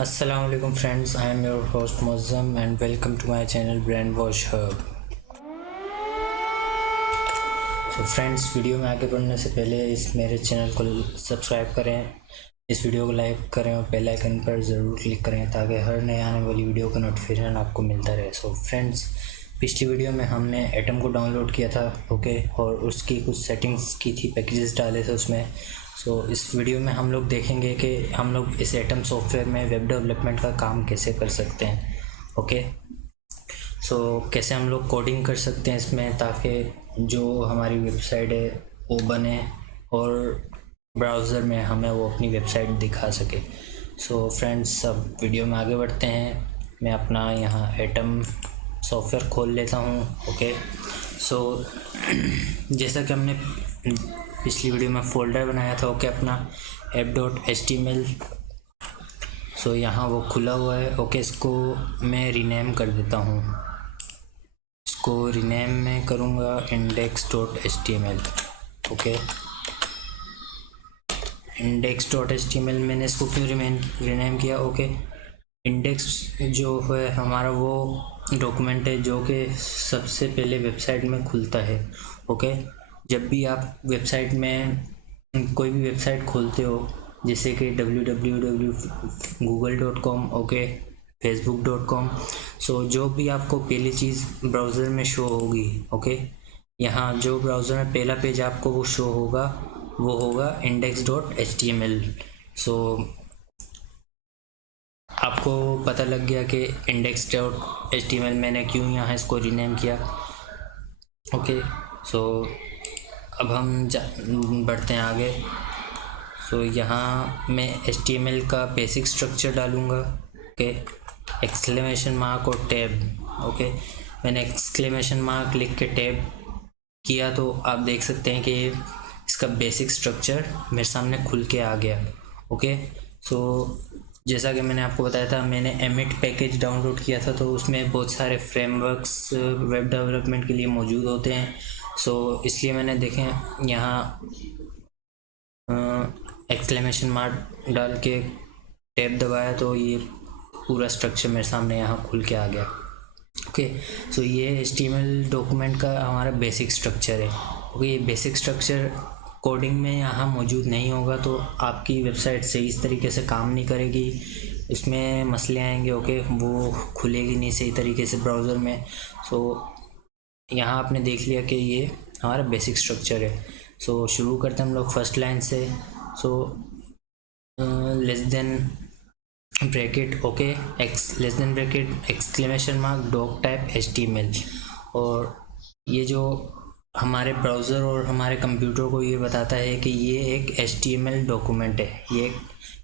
अस्सलाम वालेकुम friends, I am your host Muazzam and welcome to my channel brain wash hub. तो friends, video में आगे बढ़ने से पहले इस मेरे चैनल को सब्सक्राइब करें, इस वीडियो को लाइक करें और बेल आइकन पर ज़रूर क्लिक करें ताकि हर नए आने वाली वीडियो का नोटिफिकेशन आपको मिलता रहे। सो फ्रेंड्स, पिछली वीडियो में हमने एटम को डाउनलोड किया था, ओके, और उसकी कुछ सेटिंग्स की थी, पैकेजेस डाले थे उसमें। सो इस वीडियो में हम लोग देखेंगे कि हम लोग इस एटम सॉफ्टवेयर में वेब डेवलपमेंट का काम कैसे कर सकते हैं, ओके। सो कैसे हम लोग कोडिंग कर सकते हैं इसमें ताकि जो हमारी वेबसाइट है वो बने और ब्राउज़र में हमें वो अपनी वेबसाइट दिखा सके। सो फ्रेंड्स, अब वीडियो में आगे बढ़ते हैं। मैं अपना यहाँ एटम सॉफ्टवेयर खोल लेता हूँ, ओके। सो जैसा कि हमने पिछली वीडियो में फ़ोल्डर बनाया था, ओके, अपना app.html। सो यहाँ वो खुला हुआ है, ओके। इसको मैं रीनेम कर देता हूँ, इसको रीनेम मैं करूँगा index.html, ओके। index.html मैंने इसको क्यों रीनेम किया, ओके। इंडेक्स जो है हमारा वो डॉक्यूमेंट है जो कि सबसे पहले वेबसाइट में खुलता है, ओके। जब भी आप वेबसाइट में कोई भी वेबसाइट खोलते हो, जैसे कि www.google.com, ओके, facebook.com, सो जो भी आपको पहली चीज़ ब्राउज़र में शो होगी, ओके, यहाँ जो ब्राउज़र में पहला पेज आपको वो शो होगा वो होगा index.html। सो आपको पता लग गया कि index.html मैंने क्यों यहाँ इसको रीनेम किया, ओके। सो अब हम बढ़ते हैं आगे। सो यहाँ मैं HTML का बेसिक स्ट्रक्चर डालूँगा, ओके। एक्सक्लेमेशन मार्क और टैब, ओके। मैंने एक्सक्लेमेशन मार्क लिख के टैब किया तो आप देख सकते हैं कि इसका बेसिक स्ट्रक्चर मेरे सामने खुल के आ गया, ओके। सो जैसा कि मैंने आपको बताया था, मैंने एमिट पैकेज डाउनलोड किया था, तो उसमें बहुत सारे फ्रेमवर्क्स वेब डेवलपमेंट के लिए मौजूद होते हैं। सो इसलिए मैंने देखें यहाँ एक्सक्लेमेशन मार्क डाल के टैब दबाया तो ये पूरा स्ट्रक्चर मेरे सामने यहाँ खुल के आ गया, ओके। सो ये HTML डॉक्यूमेंट का हमारा बेसिक स्ट्रक्चर है, ओके। ये बेसिक स्ट्रक्चर कोडिंग में यहाँ मौजूद नहीं होगा तो आपकी वेबसाइट सही इस तरीके से काम नहीं करेगी, इसमें मसले आएंगे, ओके। वो खुलेगी नहीं सही तरीके से ब्राउज़र में। सो यहाँ आपने देख लिया कि ये हमारा बेसिक स्ट्रक्चर है। सो शुरू करते हैं हम लोग फर्स्ट लाइन से। So less than bracket, okay, less than bracket exclamation mark doc type HTML। और ये जो हमारे ब्राउज़र और हमारे कंप्यूटर को ये बताता है कि ये एक HTML डॉक्यूमेंट है, ये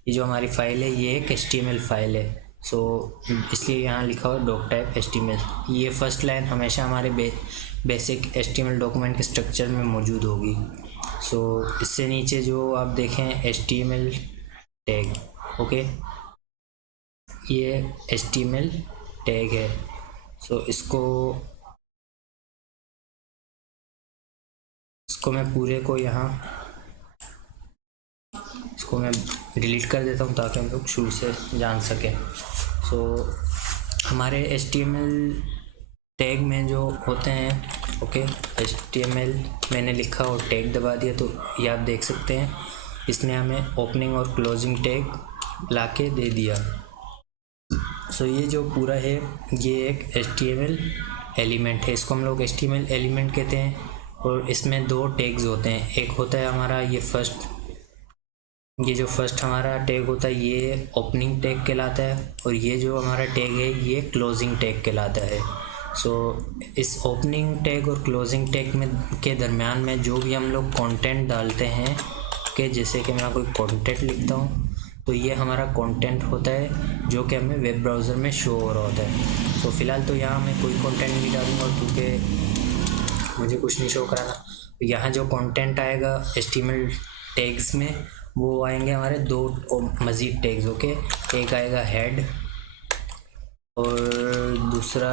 जो हमारी फ़ाइल है ये एक HTML फाइल है। सो इसलिए यहाँ लिखा हुआ डॉक टाइप HTML। ये फर्स्ट लाइन हमेशा हमारे बेसिक HTML डॉक्यूमेंट के स्ट्रक्चर में मौजूद होगी। सो इससे नीचे जो आप देखें HTML टैग, ओके, ये HTML टैग है। सो इसको मैं पूरे को यहाँ इसको मैं डिलीट कर देता हूँ ताकि हम लोग शुरू से जान सकें। सो हमारे HTML टैग में जो होते हैं, ओके, HTML मैंने लिखा और टैग दबा दिया तो ये आप देख सकते हैं इसने हमें ओपनिंग और क्लोजिंग टैग ला के दे दिया। सो ये जो पूरा है ये एक HTML एलिमेंट है, इसको हम लोग HTML एलिमेंट कहते हैं। और इसमें दो टैग्स होते हैं, एक होता है हमारा ये जो फर्स्ट हमारा टैग होता है ये ओपनिंग टैग कहलाता है, और ये जो हमारा टैग है ये क्लोजिंग टैग कहलाता है। सो इस ओपनिंग टैग और क्लोजिंग टैग में के दरमियान में जो भी हम लोग कंटेंट डालते हैं, कि जैसे कि मैं कोई कंटेंट लिखता हूँ तो ये हमारा कंटेंट होता है जो कि हमें वेब ब्राउज़र में शो हो रहा होता है। सो फिलहाल तो यहाँ मैं कोई कंटेंट नहीं डालूँगा क्योंकि मुझे कुछ नहीं शो कराना। तो यहाँ जो कंटेंट आएगा HTML टैग्स में वो आएंगे हमारे दो मज़ीद टैग्स, ओके। एक आएगा हेड और दूसरा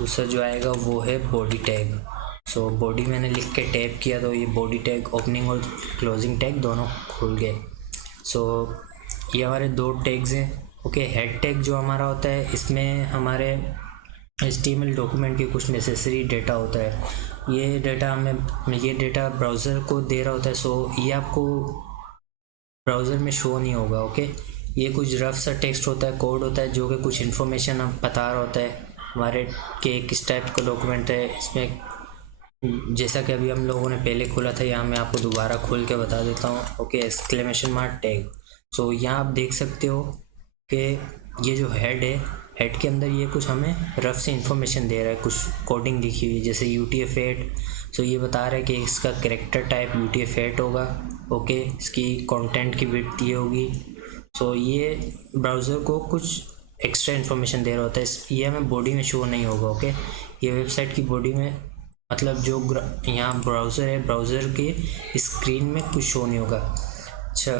जो आएगा वो है बॉडी टैग। सो बॉडी मैंने लिख के टैप किया तो ये बॉडी टैग ओपनिंग और क्लोजिंग टैग दोनों खुल गए। सो ये हमारे दो टैग्स हैं। ओके, हेड टैग जो हमारा होता है, इसमें हमारे HTML डॉक्यूमेंट के कुछ नेसेसरी डेटा होता है। ये डेटा ब्राउज़र को दे रहा होता है। सो ये आपको ब्राउज़र में शो नहीं होगा। ओके, ये कुछ रफ सा टेक्स्ट होता है, कोड होता है, जो कि कुछ इन्फॉर्मेशन हम बता रहा होता है हमारे कि किस टाइप का डॉक्यूमेंट है। इसमें जैसा कि अभी हम लोगों ने पहले खोला था, यहाँ मैं आपको दोबारा खोल के बता देता हूँ। Okay, exclamation mark tag. So यहाँ आप देख सकते हो कि ये जो हेड है, हेड के अंदर ये कुछ हमें रफ से इन्फॉर्मेशन दे रहा है, कुछ कोडिंग लिखी हुई है, जैसे UTF-8। सो ये बता रहा है कि इसका कैरेक्टर टाइप UTF-8 होगा। ओके, इसकी कंटेंट की विड्थ ये होगी। सो ये ब्राउज़र को कुछ एक्स्ट्रा इन्फॉर्मेशन दे रहा होता है। ये हमें बॉडी में शो नहीं होगा। ओके, ये वेबसाइट की बॉडी में, मतलब जो यहाँ ब्राउज़र है, ब्राउज़र के स्क्रीन में कुछ शो नहीं होगा। अच्छा,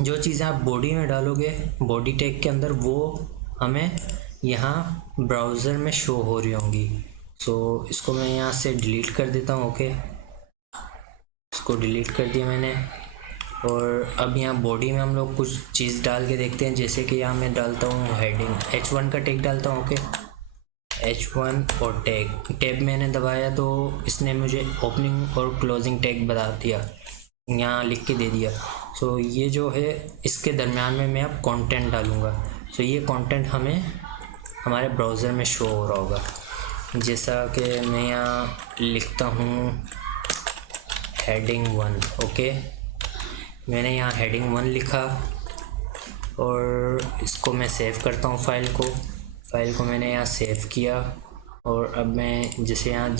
जो चीज़ें आप बॉडी में डालोगे बॉडी टैग के अंदर, वो हमें यहाँ ब्राउज़र में शो हो रही होंगी। सो इसको मैं यहाँ से डिलीट कर देता हूँ। ओके, इसको डिलीट कर दिया मैंने। और अब यहाँ बॉडी में हम लोग कुछ चीज़ डाल के देखते हैं। जैसे कि यहाँ मैं डालता हूँ हेडिंग, H1 का टैग डालता हूँ। ओके, H1 और टैब मैंने दबाया तो इसने मुझे ओपनिंग और क्लोजिंग टैग बता दिया, यहाँ लिख के दे दिया। सो ये जो है, इसके दरमियान में मैं अब कंटेंट डालूँगा। सो ये कंटेंट हमें हमारे ब्राउज़र में शो हो रहा होगा। जैसा कि मैं यहाँ लिखता हूँ हेडिंग 1। ओके, मैंने यहाँ हेडिंग 1 लिखा और इसको मैं सेव करता हूँ। फाइल को मैंने यहाँ सेव किया। और अब मैं जैसे यहाँ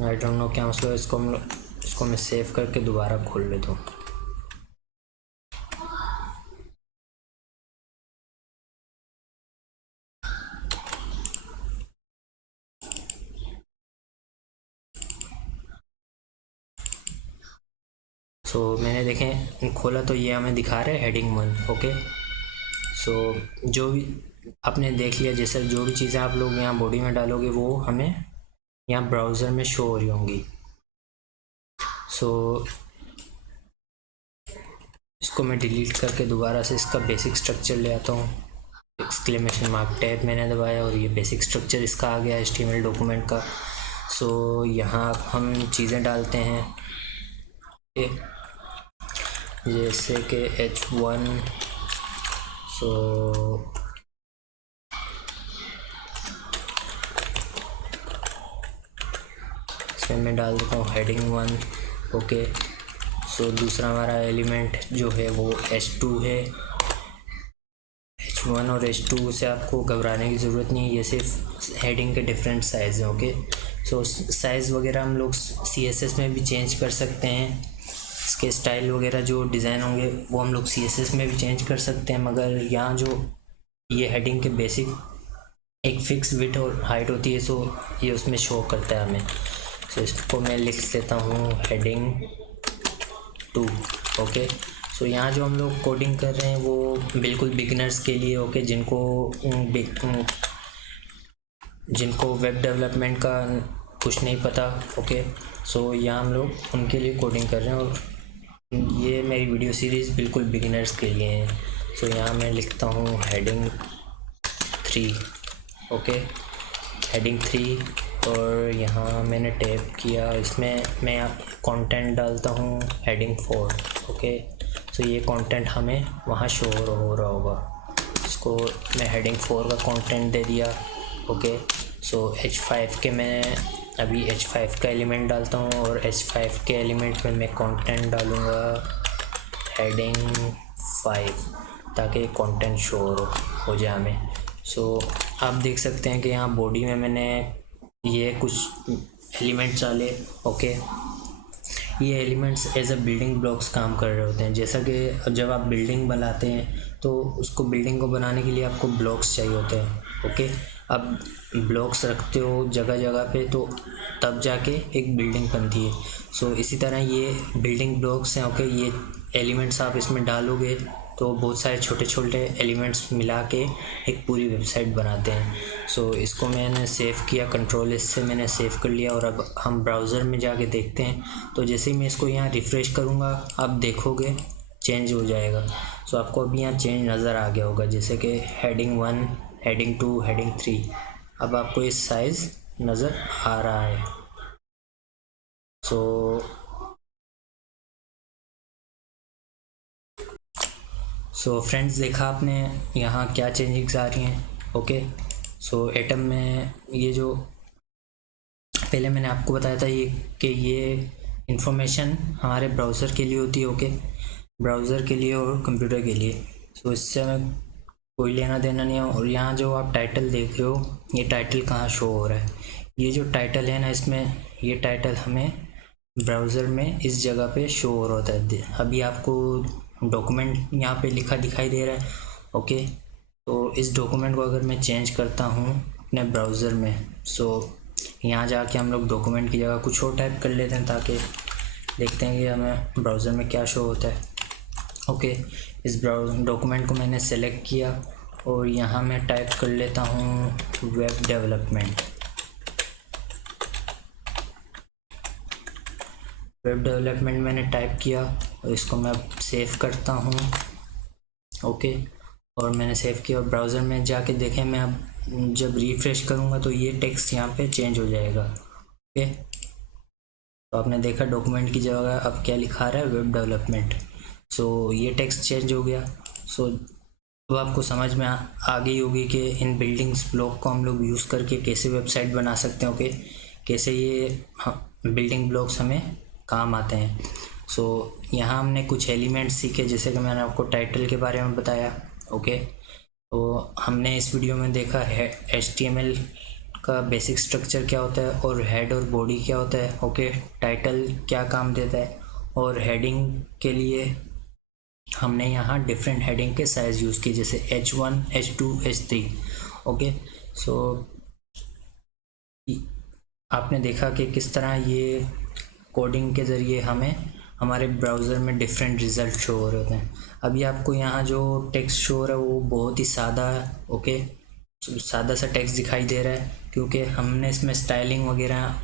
आई डोंट नो क्या मतलब, इसको मैं सेव करके दोबारा खोल लेता हूँ। सो मैंने देखें खोला तो ये हमें दिखा रहा है हेडिंग 1। ओके, सो जो भी आपने देख लिया, जैसे जो भी चीज़ें आप लोग यहाँ बॉडी में डालोगे वो हमें यहाँ ब्राउज़र में शो हो रही होंगी। सो इसको मैं डिलीट करके दोबारा से इसका बेसिक स्ट्रक्चर ले आता हूँ। एक्सक्लेमेशन मार्क टैब मैंने दबाया और ये बेसिक स्ट्रक्चर इसका आ गया HTML डॉक्यूमेंट का। सो यहाँ हम चीज़ें डालते हैं, जैसे कि H1। सो इसमें मैं डाल देता हूँ हेडिंग 1। ओके, सो दूसरा हमारा एलिमेंट जो है वो H2 है। H1 और H2 से आपको घबराने की ज़रूरत नहीं है, ये सिर्फ हेडिंग के डिफरेंट साइज़ हैं। ओके, सो साइज़ वगैरह हम लोग CSS में भी चेंज कर सकते हैं। इसके स्टाइल वगैरह जो डिज़ाइन होंगे वो हम लोग CSS में भी चेंज कर सकते हैं, मगर यहाँ जो ये हेडिंग के बेसिक एक फ़िक्स विड्थ और हाइट होती है, सो ये उसमें शो करता है हमें। सो इसको मैं लिख लेता हूँ हेडिंग 2। ओके, सो यहाँ जो हम लोग कोडिंग कर रहे हैं वो बिल्कुल बिगिनर्स के लिए। ओके, जिनको वेब डेवलपमेंट का कुछ नहीं पता। ओके, सो यहाँ हम लोग उनके लिए कोडिंग कर रहे हैं और ये मेरी वीडियो सीरीज़ बिल्कुल बिगिनर्स के लिए है। सो यहाँ मैं लिखता हूँ हेडिंग 3। ओके, हेडिंग 3 और यहाँ मैंने टैब किया, इसमें मैं कंटेंट डालता हूँ हेडिंग 4। ओके, सो ये कंटेंट हमें वहाँ शो हो रहा होगा। इसको मैं हेडिंग 4 का कंटेंट दे दिया। ओके, सो H5 के मैं अभी H5 का एलिमेंट डालता हूँ और H5 के एलिमेंट में मैं कंटेंट डालूँगा हेडिंग 5, ताकि कंटेंट शो हो जाए हमें। सो आप देख सकते हैं कि यहाँ बॉडी में मैंने ये कुछ एलिमेंट्स डाले। ओके, ये elements as a building blocks काम कर रहे होते हैं। जैसा कि जब आप बिल्डिंग बनाते हैं तो उसको बिल्डिंग को बनाने के लिए आपको ब्लॉक्स चाहिए होते हैं। ओके, अब ब्लॉक्स रखते हो जगह जगह पे तो तब जाके एक बिल्डिंग बनती है। सो इसी तरह ये बिल्डिंग ब्लॉक्स हैं। ओके, ये एलिमेंट्स आप इसमें डालोगे तो बहुत सारे छोटे छोटे एलिमेंट्स मिला के एक पूरी वेबसाइट बनाते हैं। सो इसको मैंने सेव किया, कंट्रोल एस से मैंने सेव कर लिया। और अब हम ब्राउज़र में जाके देखते हैं। तो जैसे ही मैं इसको यहाँ रिफ़्रेश करूँगा आप देखोगे चेंज हो जाएगा। सो आपको अभी यहाँ चेंज नज़र आ गया होगा, जैसे कि हेडिंग 1, हेडिंग 2, हेडिंग 3। अब आपको इस साइज़ नज़र आ रहा है। सो फ्रेंड्स, देखा आपने यहाँ क्या चेंजिंग्स आ रही हैं। ओके, सो एटम में ये जो पहले मैंने आपको बताया था ये इंफॉर्मेशन हमारे ब्राउज़र के लिए होती है। ओके, ब्राउज़र के लिए और कंप्यूटर के लिए। सो इससे हमें कोई लेना देना नहीं है। और यहाँ जो आप टाइटल देख रहे हो, ये टाइटल कहाँ शो हो रहा है, ये जो टाइटल है ना, इसमें ये टाइटल हमें ब्राउज़र में इस जगह पे शो हो रहा होता है। अभी आपको डॉक्यूमेंट यहाँ पे लिखा दिखाई दे रहा है। ओके, तो इस डॉक्यूमेंट को अगर मैं चेंज करता हूँ अपने ब्राउज़र में, सो यहाँ जाके हम लोग डॉक्यूमेंट की जगह कुछ और टाइप कर लेते हैं ताकि देखते हैं कि हमें ब्राउज़र में क्या शो होता है। ओके, इस डॉक्यूमेंट को मैंने सेलेक्ट किया और यहाँ मैं टाइप कर लेता हूँ वेब डेवलपमेंट। वेब डेवलपमेंट मैंने टाइप किया और इसको मैं सेव करता हूँ। ओके, और मैंने सेव किया और ब्राउज़र में जाके देखें, मैं अब जब रिफ़्रेश करूँगा तो ये टेक्स्ट यहाँ पे चेंज हो जाएगा। ओके, तो आपने देखा डॉक्यूमेंट की जगह अब क्या लिखा रहा है, वेब डेवलपमेंट। सो ये टेक्स्ट चेंज हो गया। सो अब आपको समझ में आ गई होगी कि इन बिल्डिंग्स ब्लॉक को हम लोग यूज़ करके कैसे वेबसाइट बना सकते हैं। ओके, कैसे ये बिल्डिंग ब्लॉक्स हमें काम आते हैं। सो यहाँ हमने कुछ एलिमेंट्स सीखे, जैसे कि मैंने आपको टाइटल के बारे में बताया। ओके, तो हमने इस वीडियो में देखा है HTML का बेसिक स्ट्रक्चर क्या होता है और हेड और बॉडी क्या होता है। ओके, टाइटल क्या काम देता है, और हेडिंग के लिए हमने यहाँ डिफरेंट हेडिंग के साइज़ यूज़ किए, जैसे H1, H2, H3। ओके, सो आपने देखा कि किस तरह ये कोडिंग के ज़रिए हमें हमारे ब्राउज़र में डिफरेंट रिज़ल्ट शो हो रहे हैं। अभी आपको यहाँ जो टेक्स्ट शो हो रहा है वो बहुत ही सादा है। ओके, सादा सा टेक्स्ट दिखाई दे रहा है क्योंकि हमने इसमें स्टाइलिंग वगैरह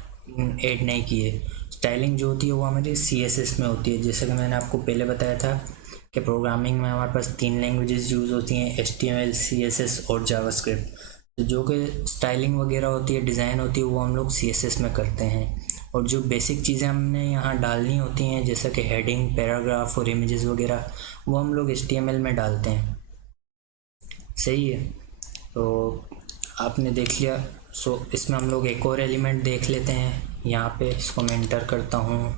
ऐड नहीं की है। स्टाइलिंग जो होती है वो हमारी CSS में होती है। जैसे कि मैंने आपको पहले बताया था कि प्रोग्रामिंग में हमारे पास 3 लैंग्वेजेस यूज़ होती हैं, HTML, CSS और जावास्क्रिप्ट। तो जो कि स्टाइलिंग वगैरह होती है, डिज़ाइन होती है, वो हम लोग CSS में करते हैं। और जो बेसिक चीज़ें हमने यहाँ डालनी होती हैं, जैसे कि हेडिंग, पैराग्राफ और इमेजेस वगैरह, वो हम लोग HTML में डालते हैं। सही है, तो आपने देख लिया। सो इसमें हम लोग एक और एलिमेंट देख लेते हैं। यहाँ पे इसको मैं एंटर करता हूँ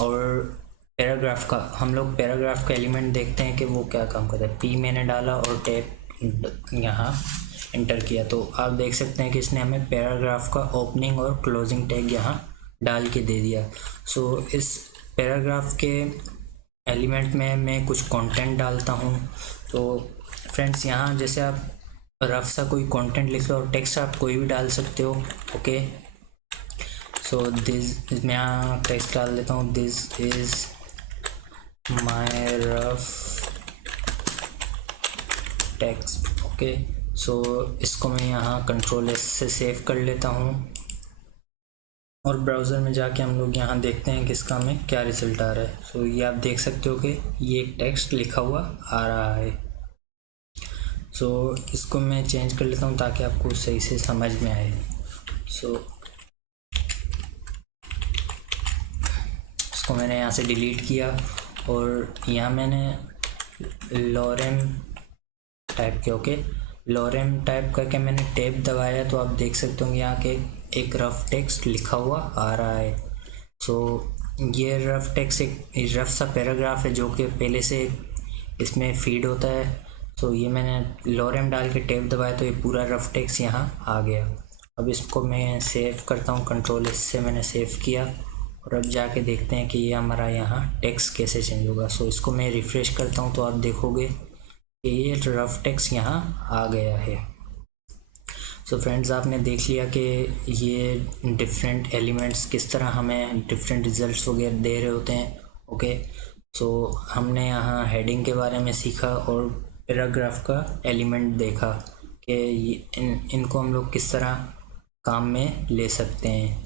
और पैराग्राफ का हम लोग पैराग्राफ का एलिमेंट देखते हैं कि वो क्या काम करता है। P मैंने डाला और टैब यहाँ एंटर किया, तो आप देख सकते हैं कि इसने हमें पैराग्राफ का ओपनिंग और क्लोजिंग टैग यहाँ डाल के दे दिया। सो इस पैराग्राफ के एलिमेंट में मैं कुछ कंटेंट डालता हूँ। तो फ्रेंड्स, यहाँ जैसे आप रफ सा कोई कंटेंट लिख लो और टेक्स्ट आप कोई भी डाल सकते हो। ओके, सो दिस मैं यहाँ टेक्स्ट डाल देता हूँ, this is my rough text. Okay, so इसको मैं यहाँ कंट्रोल S से सेव कर लेता हूँ और ब्राउज़र में जाके हम लोग यहाँ देखते हैं कि इसका हमें क्या रिज़ल्ट आ रहा है। सो ये आप देख सकते हो कि ये एक टेक्स्ट लिखा हुआ आ रहा है। सो इसको मैं चेंज कर लेता हूँ ताकि आपको सही से समझ में आए। सो इसको मैंने यहाँ से डिलीट किया और यहाँ मैंने लॉरेम टाइप किया। ओके, लॉरेम टाइप करके मैंने टैब दबाया तो आप देख सकते हो यहाँ के एक रफ टेक्स्ट लिखा हुआ आ रहा है। सो ये रफ टेक्स्ट एक रफ सा पैराग्राफ है जो कि पहले से इसमें फीड होता है। सो ये मैंने लॉरेम डाल के टैब दबाया तो ये पूरा रफ टेक्स्ट यहाँ आ गया। अब इसको मैं सेव करता हूँ, कंट्रोल S से मैंने सेव किया और अब जाके देखते हैं कि ये हमारा यहाँ टेक्स्ट कैसे चेंज होगा। सो इसको मैं रिफ़्रेश करता हूँ तो आप देखोगे कि ये रफ टेक्स्ट यहाँ आ गया है। सो फ्रेंड्स, आपने देख लिया कि ये डिफरेंट एलिमेंट्स किस तरह हमें डिफरेंट रिजल्ट्स वगैरह दे रहे होते हैं। ओके, सो हमने यहाँ हेडिंग के बारे में सीखा और पैराग्राफ का एलिमेंट देखा कि इनको हम लोग किस तरह काम में ले सकते हैं।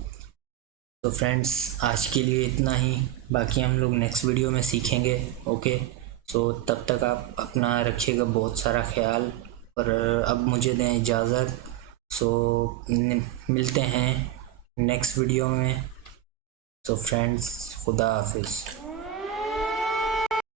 तो फ्रेंड्स आज के लिए इतना ही, बाकी हम लोग नेक्स्ट वीडियो में सीखेंगे। ओके, सो तब तक आप अपना रखिएगा बहुत सारा ख्याल, और अब मुझे दें इजाज़त। सो मिलते हैं नेक्स्ट वीडियो में। सो फ्रेंड्स, खुदा हाफिज़।